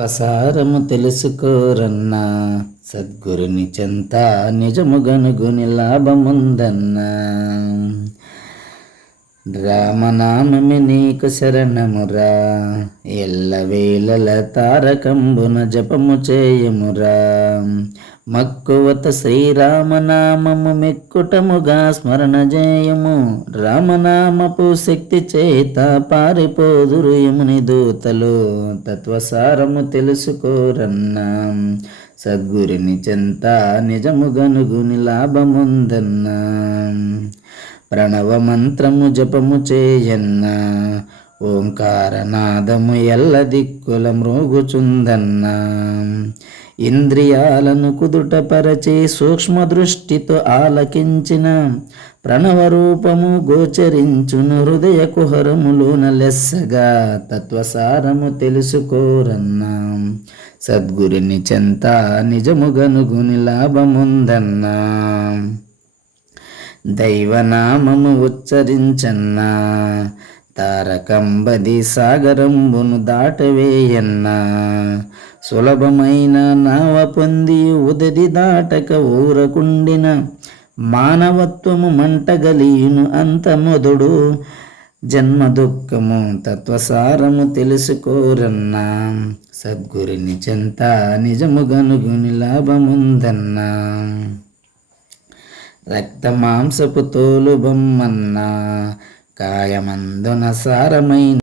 తత్వసారము తెలుసుకోరన్నా సద్గురుని చెంత నిజముగనుగుని లాభముందన్నా రామనామమి నీకు శరణమురా. ఎల్లవేళల తారకంబున జపము చేయమురా. మక్కువత శ్రీరామనామము మెక్కుటముగా స్మరణ జయము. రామనామపు శక్తి చేత పారిపోదురు యముని దూతలు. తత్వసారము తెలుసుకోరన్నా. సద్గురిని చెంత నిజముగనుగుని లాభముందన్నా. ప్రణవ మంత్రము జపము చేయన్న. ఓంకారనాదము ఎల్ల దిక్కుల మృగుచుందన్న. ఇంద్రియాలను కుదుటపరచి సూక్ష్మ దృష్టితో ఆలకించిన. ప్రణవ రూపము గోచరించును హృదయ కుహరములోన లెస్సగా తత్వసారము తెలుసుకోరన్నా. సద్గురిని చెంత నిజముగనుగుని లాభముందన్నా. దైవనామము ఉచ్చరించన్నా తారకంబది సాగరంబును దాటవేయన్నా సులభమైన నావ పొంది ఉదది దాటక ఊరకుండిన మానవత్వము మంటగలియును అంత మొదుడు జన్మ దుఃఖము తత్వసారము తెలుసుకోరన్నా సద్గురిని చెంత నిజము గనుగుని లాభముందన్నా. రక్త మాంసపు తోలు బొమ్మన్నా కాయమందున సారమైన